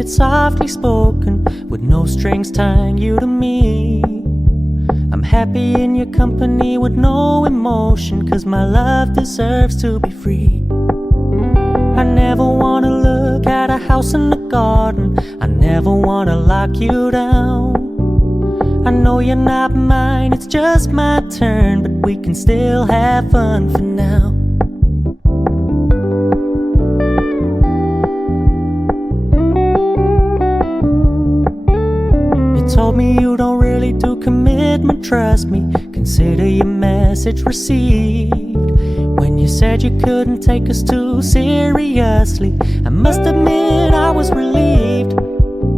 It's softly spoken, with no strings tying you to me. I'm happy in your company with no emotion, 'cause my love deserves to be free. I never wanna look at a house in the garden, I never wanna lock you down. I know you're not mine, it's just my turn, but we can still have fun for now. You told me you don't really do commitment, trust me, consider your message received. When you said you couldn't take us too seriously, I must admit I was relieved.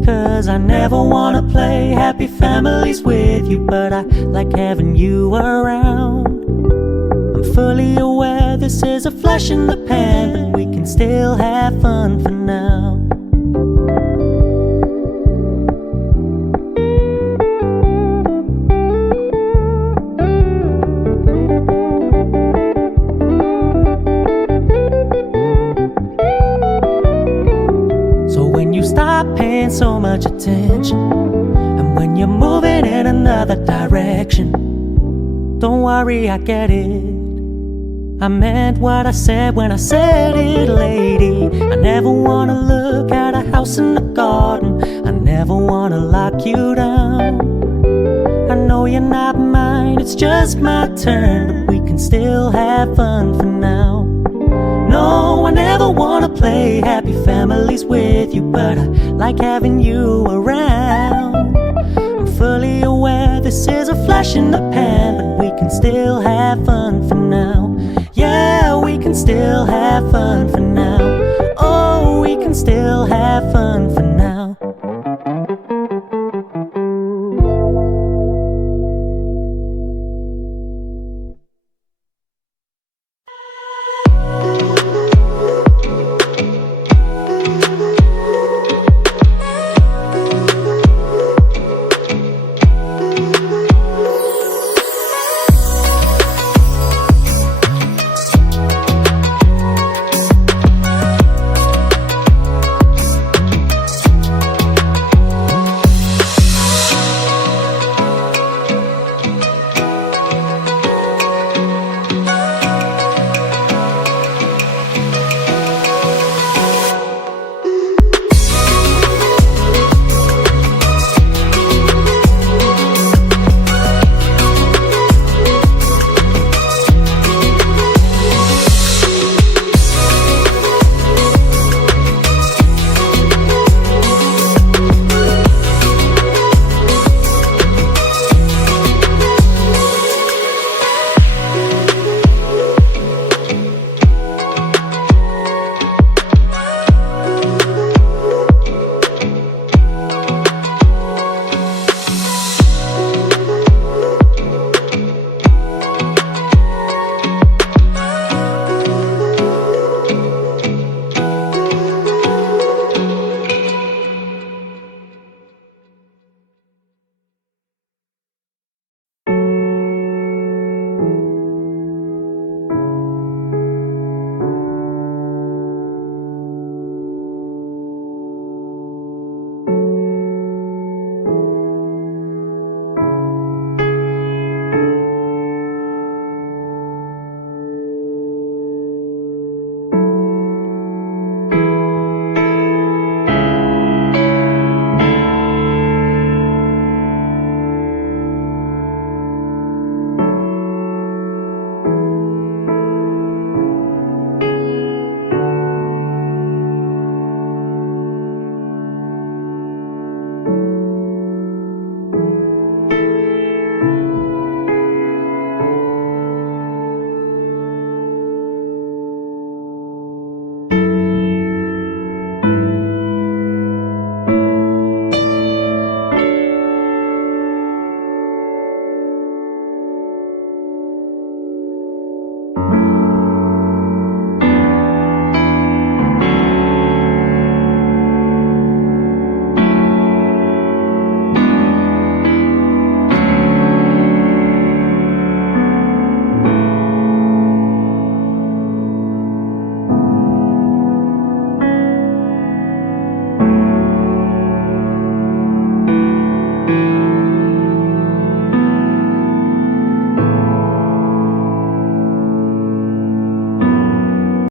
'Cause I never wanna play happy families with you, but I like having you around. I'm fully aware this is a flash in the pan, but we can still have fun for now. Stop paying so much attention, and when you're moving in another direction, don't worry, I get it. I meant what I said when I said it, lady. I never wanna look at a house in the garden, I never wanna lock you down. I know you're not mine, it's just my turn, but we can still have fun for now. No, I never wanna play happy families with you, but I like having you around. I'm fully aware this is a flash in the pan, but we can still have fun for now. Yeah, we can still have fun for now. Oh, we can still have fun for now.